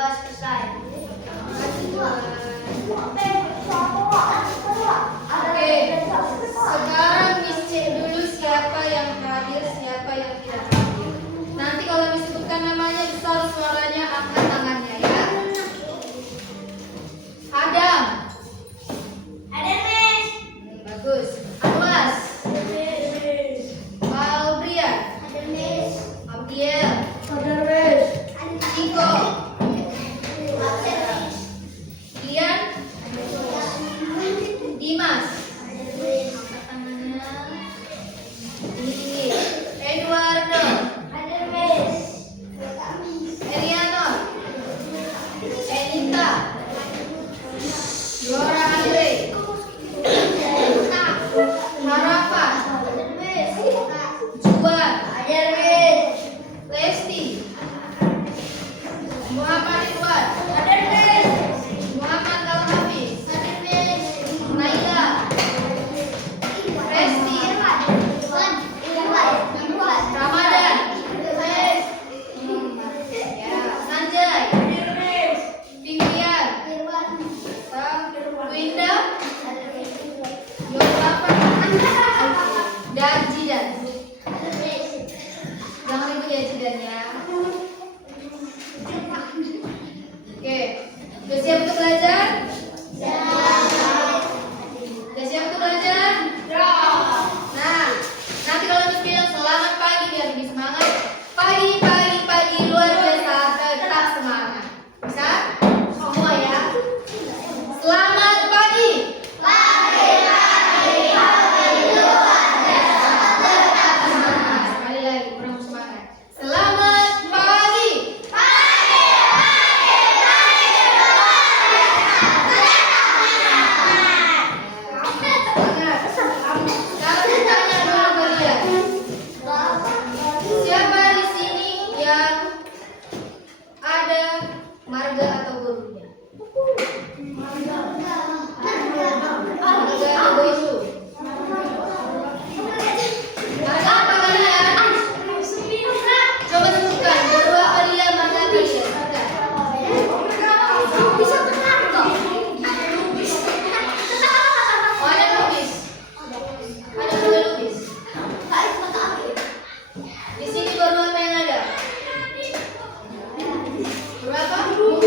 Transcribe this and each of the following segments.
selesai. Oke, sekarang Miss cek dulu siapa yang hadir, siapa yang tidak hadir. Nanti kalau Miss sebutkan namanya besar suaranya, angkat tangannya ya. Adam. Ada Miss. Bagus. Awas. Albrian. Ada Miss. Abdiel. Ada Miss. Iko. Dian. Dimas. Angkat tangannya. Ini. Eduardo. Ada Miss. Eliano. Enita. Dora Andre. Harapan. Juan. Lesti. Muhammad Ridwan. Muhammad Al-Hafiz. Naila. Resti. Ramadan. Ya, Sanjay. Vivian. Winda. Yosapa. Dan Jidan. Jangan ribut ya Jidan ya. Oke, udah siap untuk belajar? Udah siap untuk belajar? Nah, nanti kalau Miss bilang selamat pagi biar lebih semangat. Pagi luar biasa, tetap semangat. Bisa? Semua ya. Selamat pagi. Sekali lagi, kurang semangat. Selamat pagi. Semangat. Sekarang ditanya dulu kalian. Siapa di sini yang ada marga atau gurunya? Marga atau isu? Marga apa kalian? Coba sebutkan guru apa dia marga kalian? Oh, ada lubis. Ada dua lubis. Di sini guru apa yang ada? Guru apa? Guru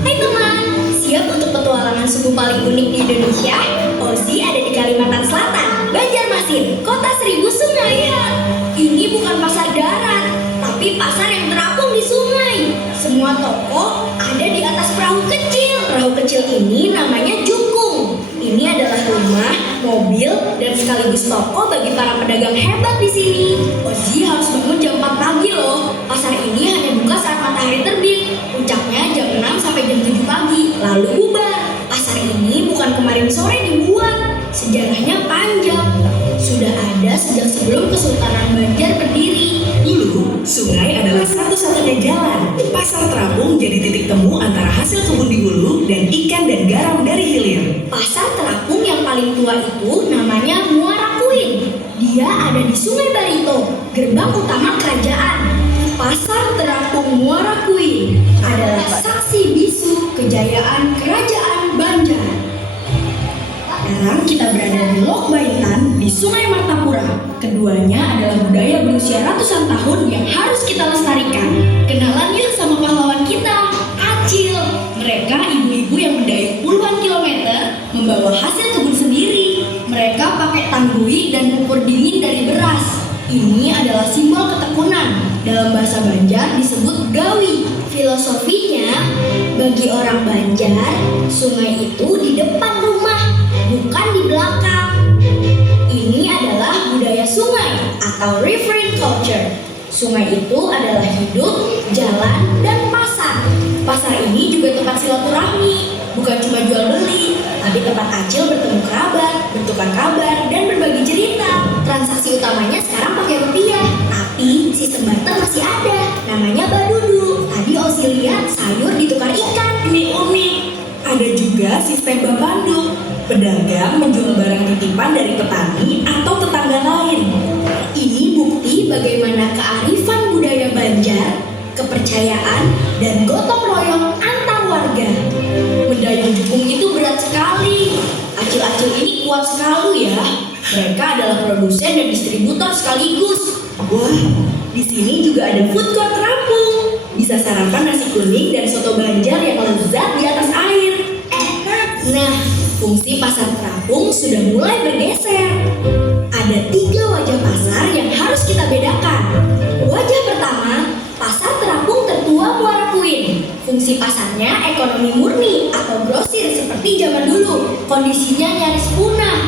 Hai teman, siap untuk petualangan suku paling unik di Indonesia? Ozi ada di Kalimantan Selatan, Banjarmasin, Kota Seribu Sungai. Ini bukan pasar darat, tapi pasar yang terapung di sungai. Semua toko ada di atas perahu kecil. Perahu kecil ini namanya jukung. Ini adalah rumah, mobil, dan sekaligus toko bagi para pedagang hebat di sini. Ozi harus bangun jam 4 pagi loh. Pasar ini hanya buka saat matahari terbit. Puncaknya jam 6 sampai jam 7 pagi, lalu bubar. Pasar ini bukan kemarin sore dibuat. Sejarahnya panjang. Sudah ada sejak sebelum Kesultanan Banjar berdiri. Dulu, sungai adalah satu-satunya jalan. Pasar terapung jadi titik temu antara hasil kebun di hulu dan ikan dan garam dari hilir. Pasar terapung yang paling tua itu namanya Muara Kuin. Dia ada di Sungai Barito, gerbang utama kerajaan. Pasar terapung Muara Kuin adalah saksi bisu kejayaan kerajaan Banjar. Sekarang kita berada di Lok Baintan di Sungai Martapura. Keduanya adalah budaya berusia ratusan tahun yang harus kita lestarikan. Kenalan yuk sama pahlawan kita, Acil. Mereka ibu-ibu yang mendayung puluhan kilometer membawa hasil kebun sendiri. Mereka pakai tanggui dan lumpur dingin dari beras. Ini adalah simbol ketekunan. Dalam bahasa Banjar disebut gawi. Filosofinya, bagi orang Banjar, sungai itu di depan rumah, bukan di belakang. Ini adalah budaya sungai atau riverine culture. Sungai itu adalah hidup, jalan, dan pasar. Pasar ini juga tempat silaturahmi, bukan cuma jual beli, tapi tempat Acil bertemu kerabat, bertukar kabar, dan berbagi cerita. Transaksi utamanya sekarang pakai rupiah, tapi sistem barter masih ada, namanya badudu. Tadi Ozi lihat sayur ditukar ikan. Ini unik. Ada juga sistem babanduk. Pedagang menjual barang titipan dari petani atau tetangga lain. Ini bukti bagaimana kearifan budaya Banjar, kepercayaan, dan gotong royong antar warga. Mendayung jukung itu berat sekali. Acil-acil ini kuat sekali ya. Mereka adalah produsen dan distributor sekaligus. Wah, di sini juga ada food court terapung. Bisa sarapan nasi kuning dan soto Banjar yang lezat di atas air. Enak. Nah, fungsi pasar terapung sudah mulai bergeser. Ada 3 wajah pasar yang harus kita bedakan. Wajah pertama, pasar terapung tertua Muara Kuin. Fungsi pasarnya ekonomi murni atau grosir seperti zaman dulu. Kondisinya nyaris punah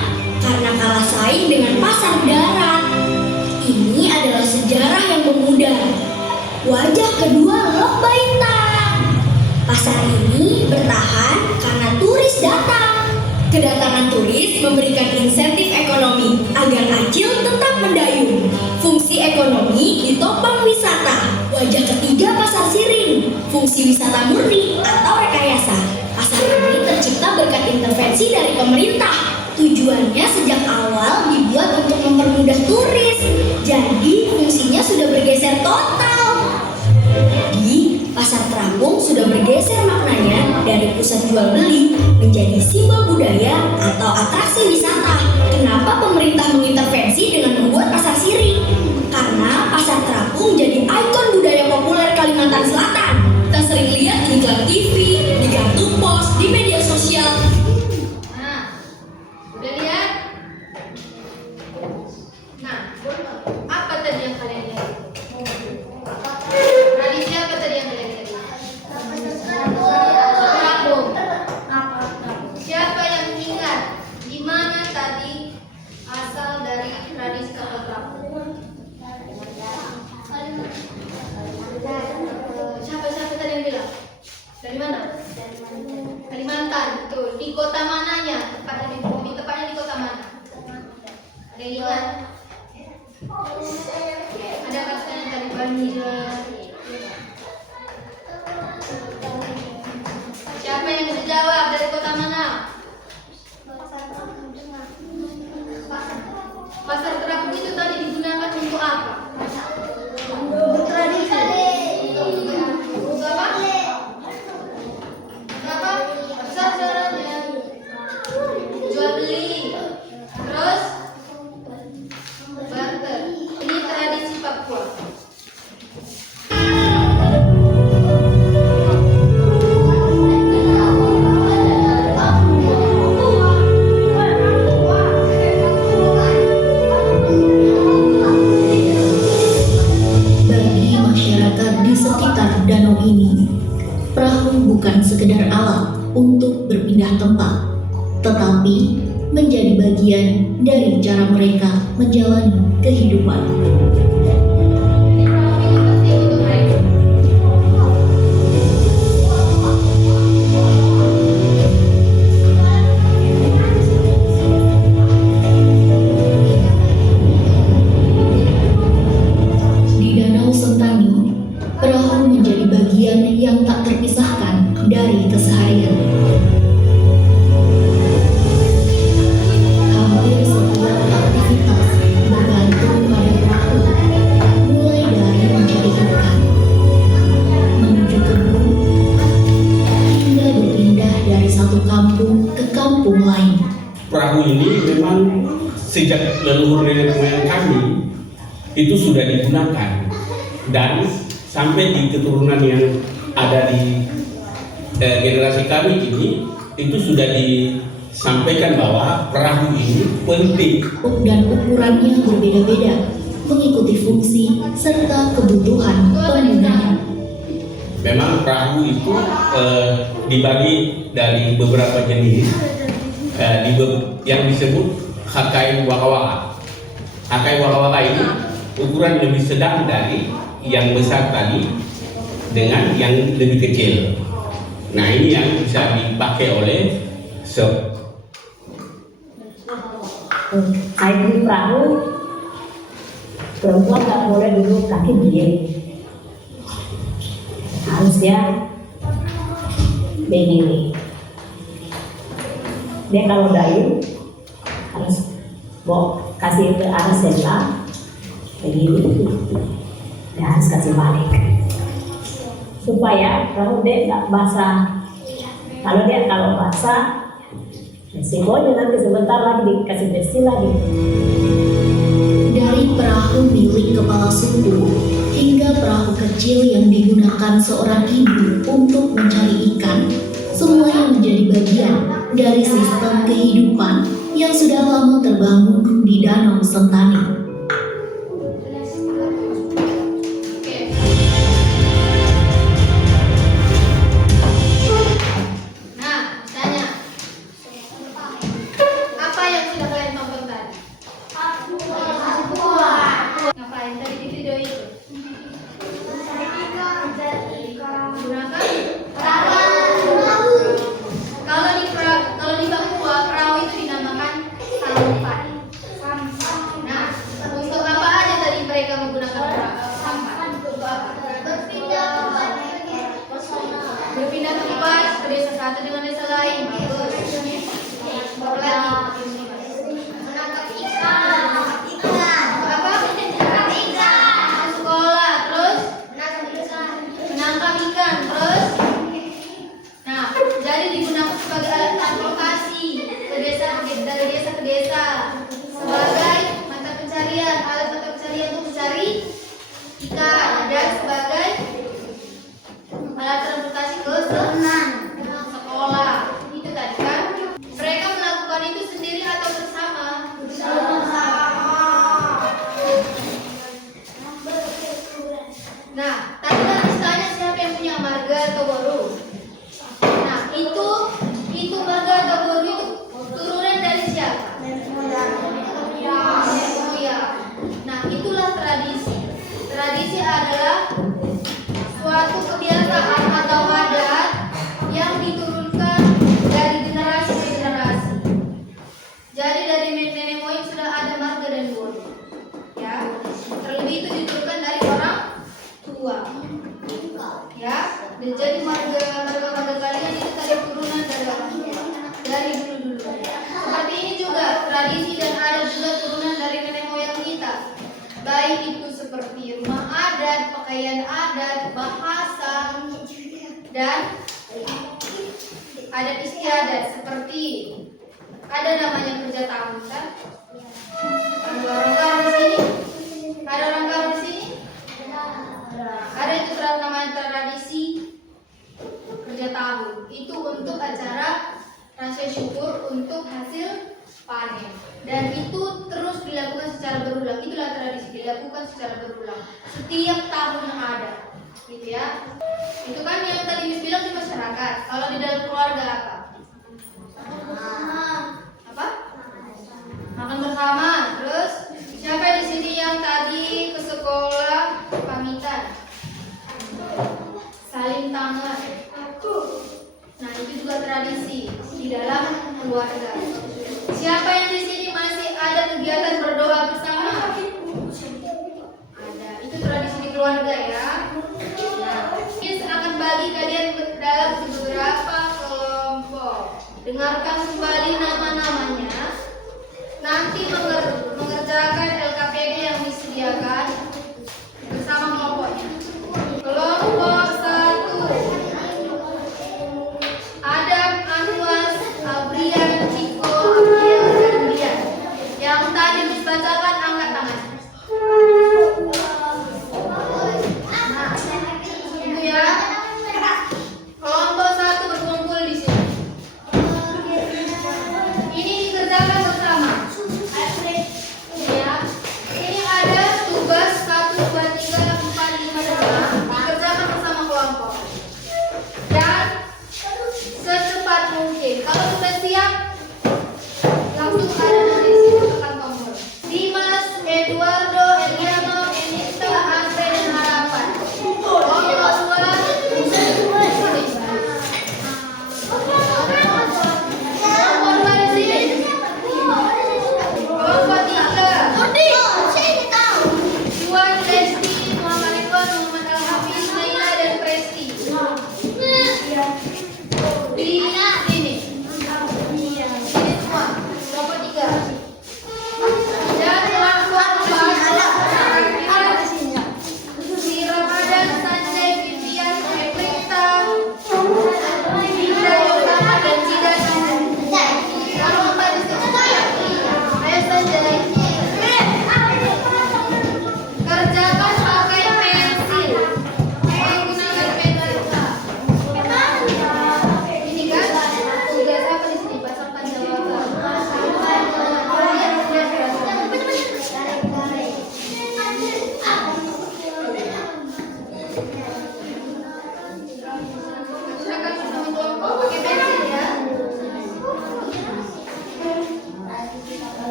karena kalah saing dengan pasar darat. Ini adalah sejarah yang memudar. Wajah kedua, Lok Baintan. Pasar ini bertahan karena turis datang. Kedatangan turis memberikan insentif ekonomi agar Acil tetap mendayung. Fungsi ekonomi ditopang wisata. Wajah ketiga, pasar Siring. Fungsi wisata murni atau rekayasa. Pasar ini tercipta berkat intervensi dari pemerintah. Tujuannya sejak awal dibuat untuk mempermudah turis. Jadi fungsinya sudah bergeser total. Di pasar terapung sudah bergeser maknanya dari pusat jual beli menjadi simbol budaya atau atraksi wisata. Kenapa pemerintah mengintervensi dengan membuat pasar Siring? Karena pasar terapung jadi ikon budaya populer Kalimantan Selatan. Kita sering lihat di iklan TV, di kartu pos, di media sosial. Nah, udah lihat? Nah, apa tadi yang kalian lihat? Tradisi apa tadi yang kalian lihat? Terapung. Siapa yang ingat di mana tadi asal dari tradisi kapal terapung? Siapa tadi yang bilang? Dari mana? Kalimantan, betul. Di kota mananya? Lebih tepatnya di kota mana? Ada yang ingat? Ada katanya dari Banjar. Siapa yang bisa jawab dari kota mana? Pasar terapung itu tadi digunakan untuk apa? Untuk apa? Apa? Pasar caranya jual beli. Terus barter. Ini tradisi Papua. bukan sekedar alat untuk berpindah tempat, tetapi menjadi bagian dari cara mereka menjalani kehidupan. Di Danau Sentani, perahu menjadi bagian yang tak terpisahkan dari keseharian. Hampir setiap aktivitas bergantung pada perahu, mulai dari mencari ikan, menuju kebun, hingga berpindah dari satu kampung ke kampung lain. Perahu ini memang sejak leluhur nenek moyang kami itu sudah digunakan, dan sampai di keturunan yang ada di generasi kami ini itu sudah disampaikan bahwa perahu ini penting. Dan ukurannya berbeda-beda, mengikuti fungsi serta kebutuhan penggunanya. Memang perahu itu dibagi dari beberapa jenis, yang disebut hakai waka-waka. Hakai waka-waka ini ukuran lebih sedang dari yang besar tadi dengan yang lebih kecil. Nah, ini yang bisa dipakai oleh Saya di perahu, perempuan nggak boleh duduk kaki begini, harus dia begini. Dia kalau dayung harus kasih ke arah sebelah begini, dia harus kasih balik supaya kalau dia nggak basah. Kalau basah, resikonya nanti sebentar lagi dikasih bersih lagi. Dari perahu milik kepala suku hingga perahu kecil yang digunakan seorang ibu untuk mencari ikan, semuanya menjadi bagian dari sistem kehidupan yang sudah lama terbangun di Danau Sentani. Nah, tanya. Apa yang sudah kalian tonton tadi? Ngapain tadi di video itu? Gunakan kalau di Papua perahu itu dinamakan sampan. Nah, untuk apa aja tadi mereka menggunakan sampan? Untuk apa? Berpindah tempat ke desa satu dengan desa lain. Terus, apa lagi? Apa? Sekolah, terus menangkap ikan, terus. Nah, jadi digunakan sebagai alat transportasi dari desa ke desa, sebagai mata pencarian, alat mata pencarian untuk mencari ikan, dan sebagai alat transportasi ke sekolah. Itu tadi kan. Mereka melakukan itu sendiri atau bersama? Nah, tadi kan ditanya siapa yang punya marga atau boru. Nah, itu marga atau boru itu turunan dari siapa? Nenek moyang. Nah, itulah tradisi. Tradisi adalah suatu kebiasaan atau adat yang diturunkan dari generasi ke generasi. Jadi dari nenek moyang sudah ada marga dan boru. Ya, terlebih itu diturunkan dari orang tua. Ya, dan jadi marga kalian itu tadi turunan dari orang tua, dari dulu. Seperti ini juga tradisi dan adat juga turunan dari nenek moyang kita. Baik itu seperti rumah adat, pakaian adat, bahasa, dan adat istiadat seperti ada namanya kerja tahun kan? Ada orang karo di sini? Ada orang karo di sini? Ada itu namanya tradisi kerja tahun. Itu untuk acara rasa syukur untuk hasil panen. Dan itu terus dilakukan secara berulang. Itulah tradisi dilakukan secara berulang. Setiap tahun ada. gitu ya. Itu kan yang tadi Miss bilang di masyarakat. Kalau di dalam keluarga apa? Apa? Makan bersama. Terus siapa di sini yang tadi ke sekolah pamitan? Saling tangan. Nah, itu juga tradisi di dalam keluarga. Siapa yang di sini masih ada kegiatan berdoa bersama? Ada. Itu tradisi di keluarga ya. Miss akan bagi kalian dalam beberapa kelompok. Dengarkan kembali nama-namanya. Nanti mengerjakan LKPD yang disediakan bersama kelompoknya. Kelompok 1. Adam, Anwas, Abrian, Ciko, Abrian, dan Dian. Yang tadi dibacakan angkat tangan. Nah, itu ya. Kelompok 1 berkumpul di sini. Ini dikerjakan bersama. Ya. Ini ada tugas 1, 2, 3, 4, 5, 6. Dikerjakan bersama kelompok. Dan secepat mungkin. Kalau sudah siap, langsung ada nanti di sini tekan tombol. Dimas, Eduardo, Eliano, Enita, Andre, dan Harapan. Kelompok 2. Iwan, Lesti, Muhammad Ridwan, Muhammad Al-Hafiz, Naila, dan Presti. Di sini. Sini semua. Kelompok 3. Dan langsung membahas si Ramadan, Sanjay, Vivian, Evrita, Dinda, Yotama, dan Cida. Kalau Mbak di sini. Ayo Sanjay. Kerjakan pakai pensil. Menggunakan pena. Ini kan tugas apa di sini? Pasangkan jawaban. Silakan bersama kelompok pakai pensil ya.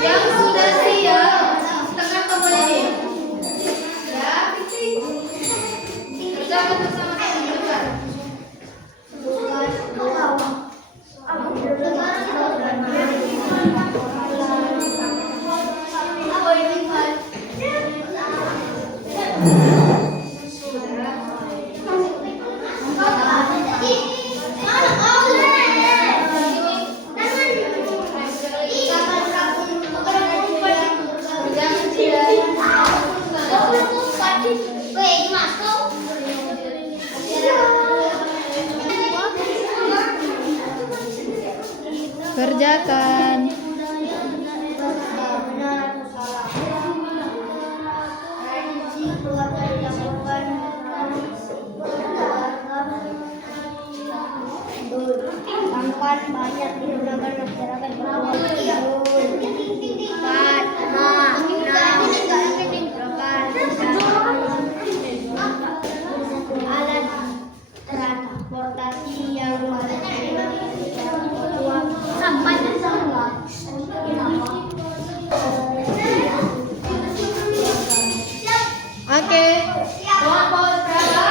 Yang sudah siap, tekan tombol ini. Ya. Kerjakan bersama-sama juga. Kerjakan. Banyak digunakan masyarakat alat transportasi yang Oke. Kelompok berapa?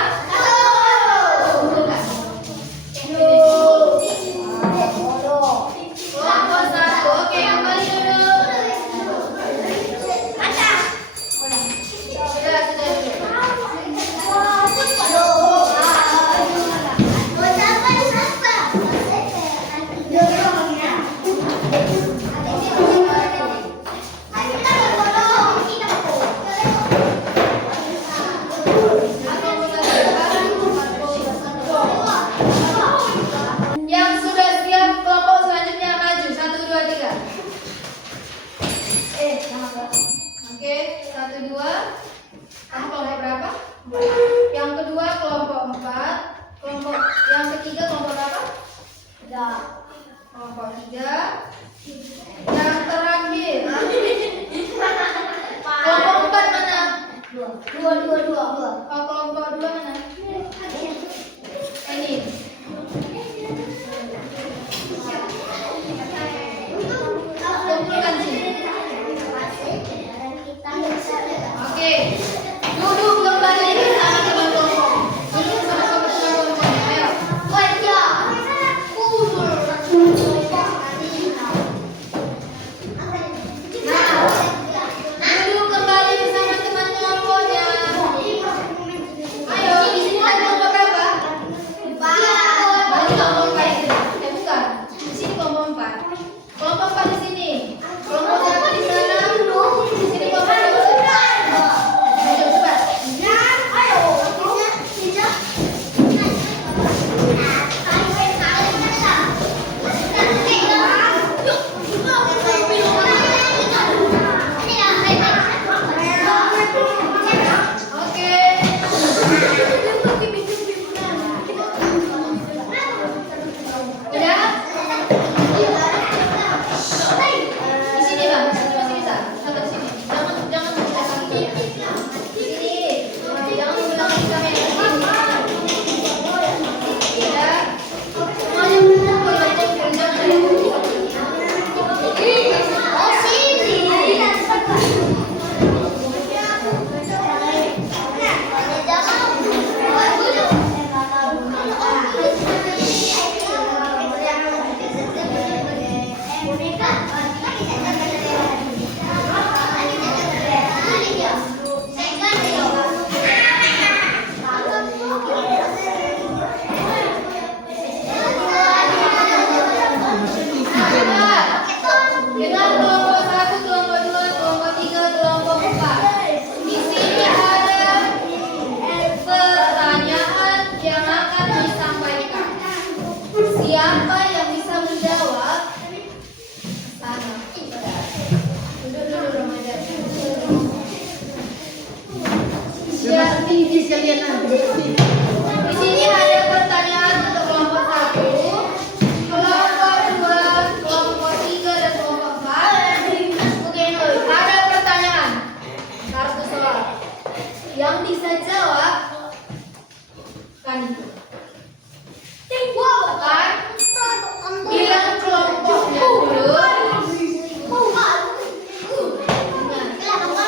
Kelompok 1 kedua kelompok 4. Kelompok yang ketiga kelompok berapa? 3. Kelompok 3. Yang terakhir kelompok 4 mana? 2. Oh, kelompok 2 mana? Ini. Kumpulkan sini. Oke. Duduk kembali bersama teman-teman. Duduk bersama teman-teman. Ayo. Duduk kembali bersama teman-temannya. Ayo, di sini ada kelompok berapa? 4. Ini kelompok 4. Bukan. Di sini kelompok 4. Kelompok 4 di sini. Kelompok 1 di sana. Di sini kelompok 2. Ayo coba. Oke. Udah? Di sini bang, di sini masih bisa. Sampai sini. Jangan di sini. Jangan bilang di kamera. Ya. Semuanya kumpul, dengan kelompok 1, kelompok 2, kelompok 3, kelompok 4. Di sini ada pertanyaan yang akan disampaikan. Siapa yang bisa menjawab? Sana. Duduk dulu remaja. Di sini ada pertanyaan untuk kelompok 1, kelompok 2, kelompok 3 dan kelompok 4. Oke, ada pertanyaan. Kartu soal. Yang bisa jawab kan itu. Kan bilang kelompoknya dulu.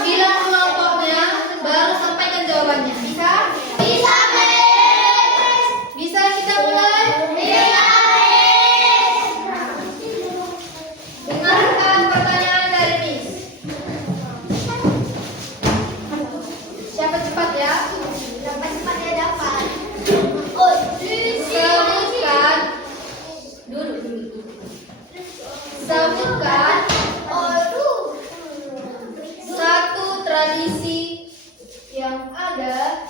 Bilang kelompoknya baru sampaikan jawabannya. Bisa? Bisa, bisa kita mulai? Dengarkan pertanyaan dari Miss. Siapa cepat ya? dapat. Sebutkan. Duduk. Sebutkan satu tradisi yang ada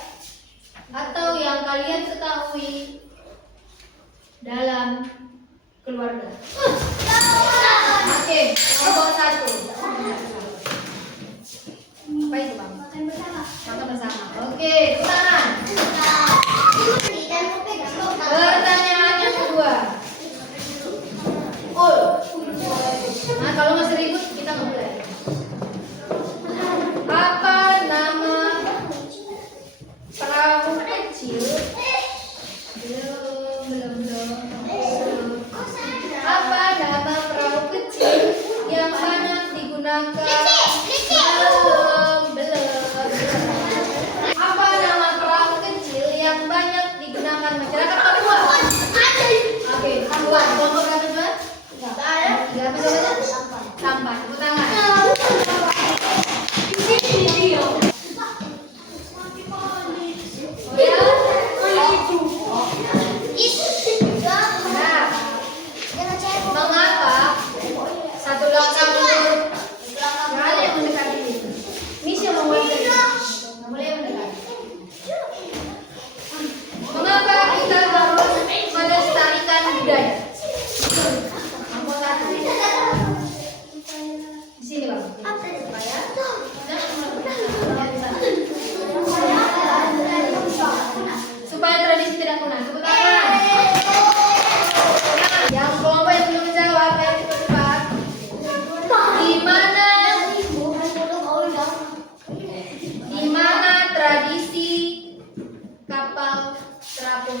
atau yang kalian ketahui dalam keluarga. Oke, kelompok 1. Apa itu bang? Makan bersama. Oke, tangan. Pertanyaan yang kedua. Nah, kalau masih ribut kita nggak mulai. Apa nama perahu kecil? Belum. Apa nama perahu kecil yang banyak digunakan? Belum. Apa nama perahu kecil yang banyak digunakan masyarakat Papua? Oke, Papua. Kelompok berapa juga? 3 apa jawabannya? Sampah. Tepuk tangan. Oh ya?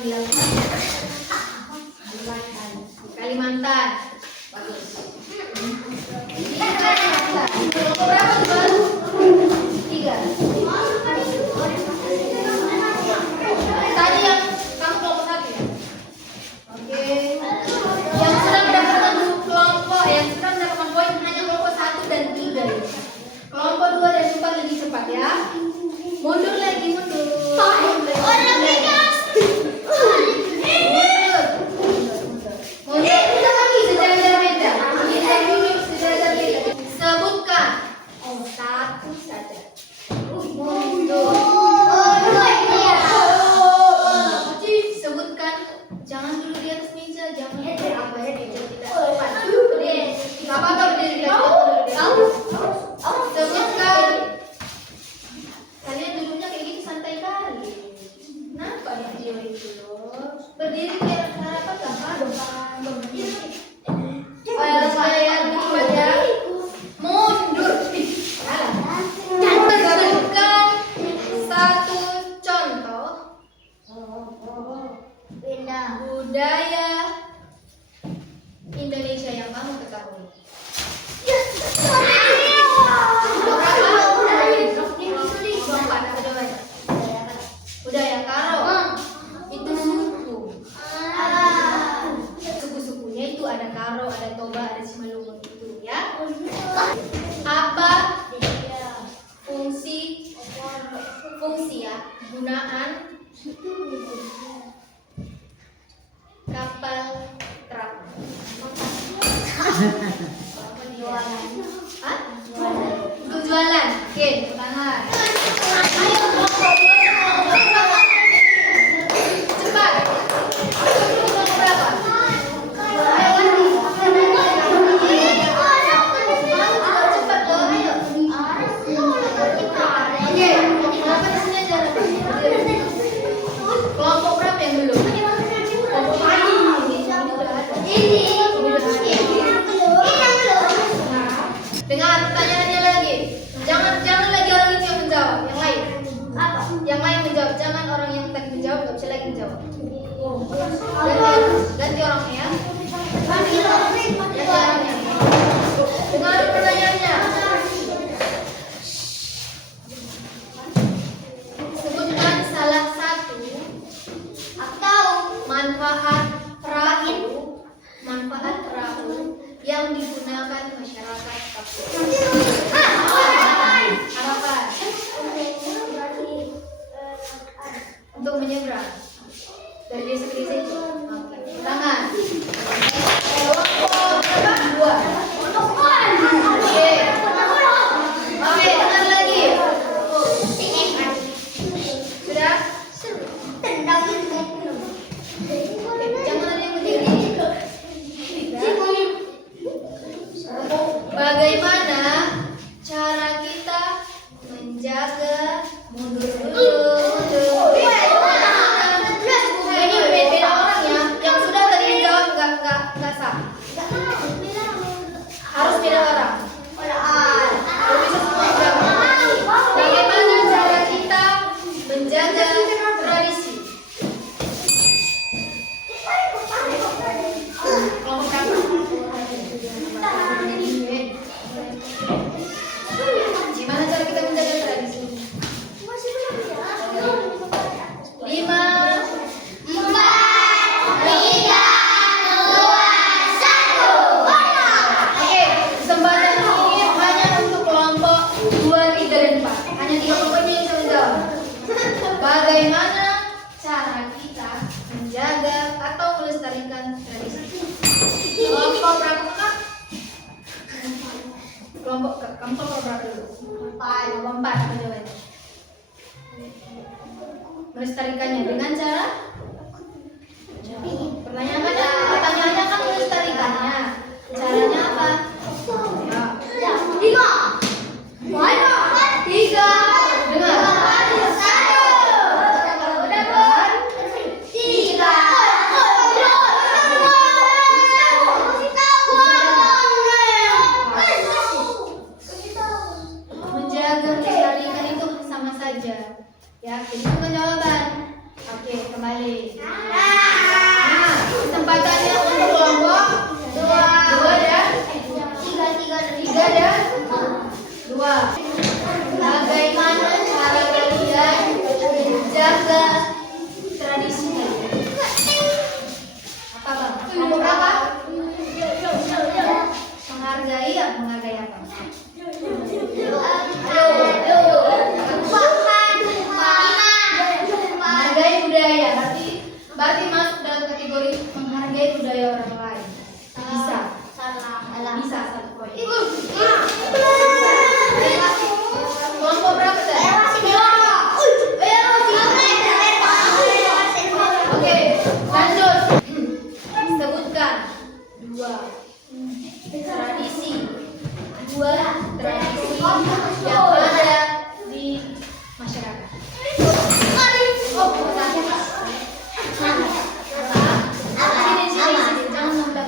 paling dilakukan? Kalimantan. Bagus. Kelompok berapa tuh? 3. Tadi yang kamu kelompok 1 ya? Oke. Yang sedang mendapatkan kelompok, yang sedang mendapatkan poin hanya kelompok 1 dan 3. Kelompok 2 dan 4 lebih cepat ya. Mundur lagi, mundur. Sejajar beda. Sebutkan. Satu saja. Mundur. Sebutkan. Jangan dulu di atas meja. Jangan apa ya di meja tidak sopan. Berdiri. Gak apa-apa berdiri. Sebutkan. Kalian duduknya kayak gitu santai kali. Kenapa di video itu loh? Berdiri kayak sarapan gampang. Saya lupa ya. Mundur. Sebutkan satu contoh budaya Indonesia yang kamu ketahui. Budaya Karo itu suku. Suku-sukunya itu ada Karo, ada Toba, ada Simalungun itu ya. Apa fungsi ya gunaan kapal terapung? Hah? Untuk jualan. Oke, tangan. Ayo kelompok 2 kelompok berapa? Cepat. Kelompok berapa? Ayo cepat loh, ayo. Oke, kenapa di sini aja? Kelompok berapa yang belum? Kelompok pagi. Dengar pertanyaannya lagi. Jangan lagi orang itu yang menjawab, yang lain. Yang lain menjawab, jangan orang yang tadi menjawab nggak bisa lagi menjawab. Ganti orangnya ya. Ganti orangnya. Dengar pertanyaannya. Sebutkan salah satu atau manfaat perahu yang digunakan masyarakat Papua. Harapan untuk menyeberang dari desa ke desa itu. Oke. Tangan. Kelompok berapa? 2. Oke, dengar lagi. Sudah? Jangan ada yang berdiri. Bagaimana cara kita menjaga mundur dulu. Ini beda orang ya. Yang sudah tadi jawab nggak sah. Harus beda orang. Kalau bisa semua jawab. Bagaimana cara kita menjaga tradisi? Kelompok berapa? Gimana cara kita menjaga tradisi? 5, 4, 3, 2, 1. Oke, kesempatan ini hanya untuk kelompok 2, 3, dan 4. Hanya 3 kelompok ini yang bisa menjawab. Bagaimana cara kita menjaga atau melestarikan tradisi? Kelompok berapa kak? Kelompok berapa dulu? 4. Kelompok 4 apa jawabannya? Melestarikannya dengan cara? Pertanyaannya kan melestarikannya. Caranya apa? Ya. 3. Dengar. 3. Menjaga melestarikan itu sama saja. Ya, jadi bukan jawaban. Oke, kembali. berarti masuk dalam kategori menghargai budaya orang lain. Bisa. Bisa 1 poin. Kelompok berapa tadi? Oke, lanjut. Sebutkan 2 tradisi yang ada di masyarakat. Sini, jangan sampai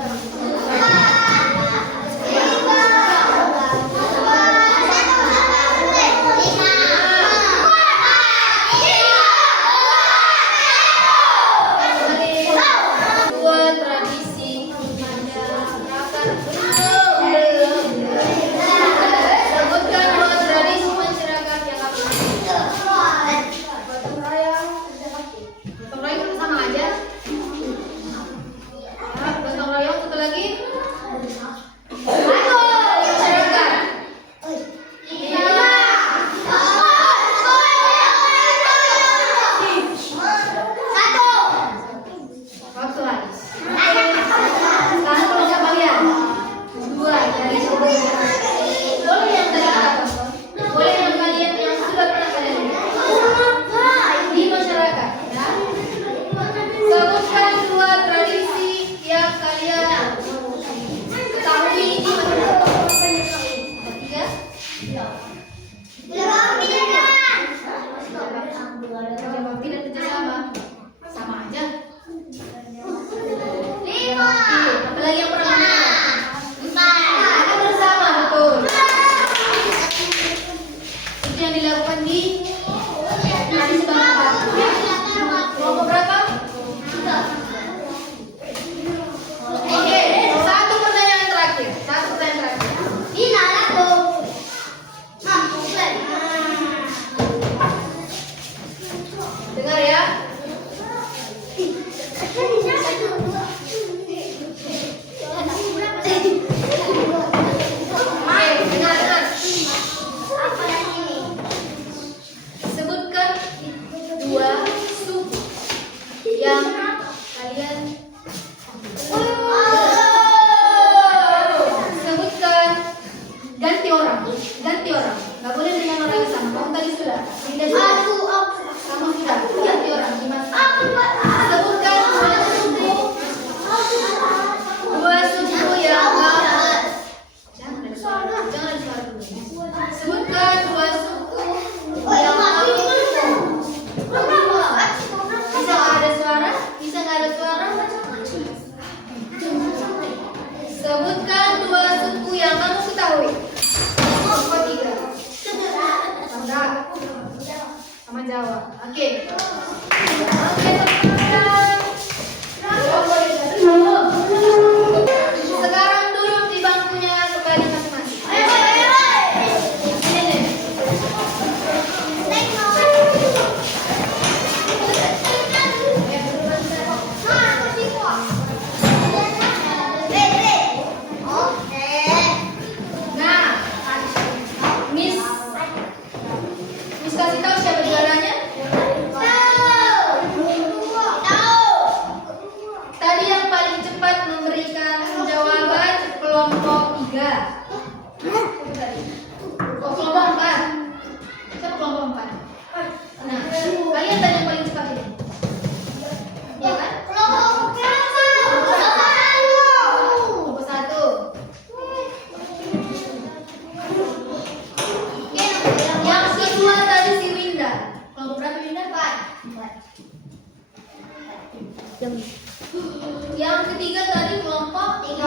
Yang ketiga tadi kelompok 3. 4.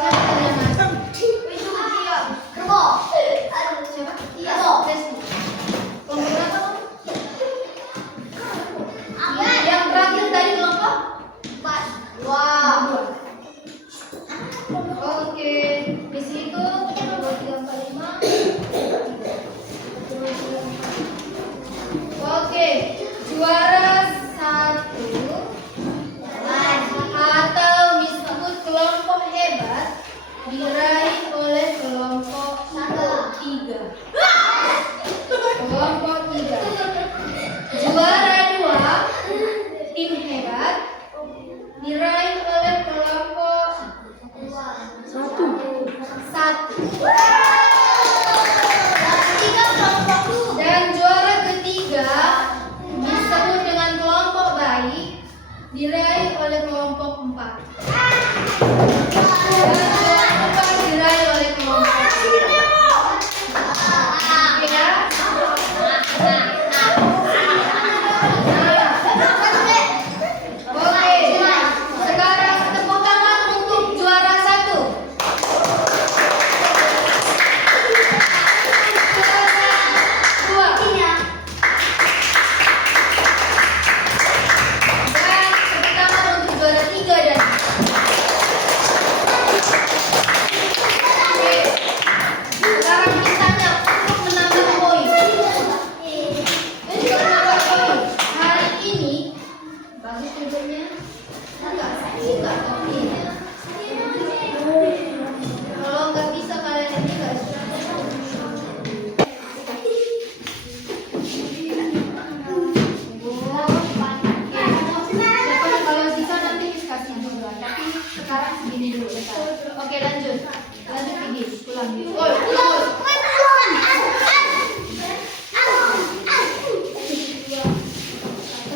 Siapa tadi yang masuk? Siapa? Desi. Kelompok berapa? Yang terakhir tadi kelompok 4. Wow. Oke, di situ 1, 2, 3, 4, 5. Oke, juara 1 atau disebut kelompok hebat diraih oleh kelompok 3. Kelompok 3. Juara 2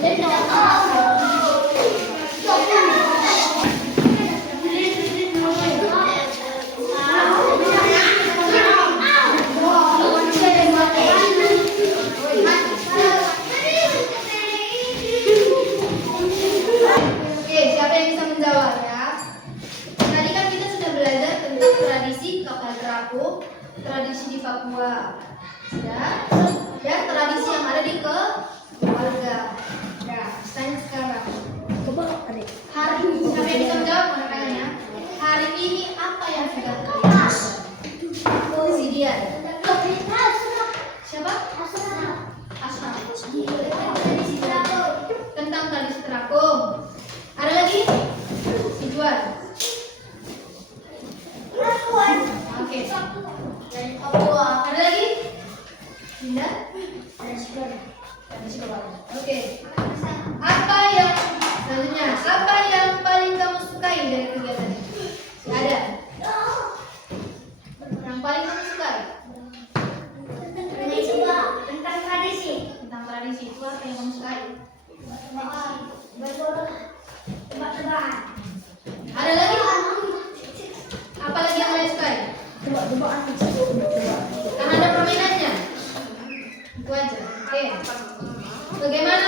Oke, siapa yang bisa menjawabnya? Tadi kan kita sudah belajar tentang tradisi kapal terapung, tradisi di Papua, ya, dan tradisi yang ada di keluarga. Nah, tanya sekarang. Hari siapa yang bisa menjawab? Mana tangannya? Hari ini apa yang sudah kalian belajar? Si Dian. Siapa? Ashraf. Tentang tradisi terapung. Ada lagi? Si Juan. Oke. Ada lagi? Dinda? Tradisi keluarga. Oke. Apa yang selanjutnya? Apa yang paling kamu sukai dari kegiatan ini? Si Ada. Yang paling kamu sukai? Tentang tradisi. Tentang tradisi itu apa yang kamu sukai? Tebak-tebakan. Ada lagi? Apa lagi yang kalian sukai? Karena ada permainannya. Itu aja. Oke. Bagaimana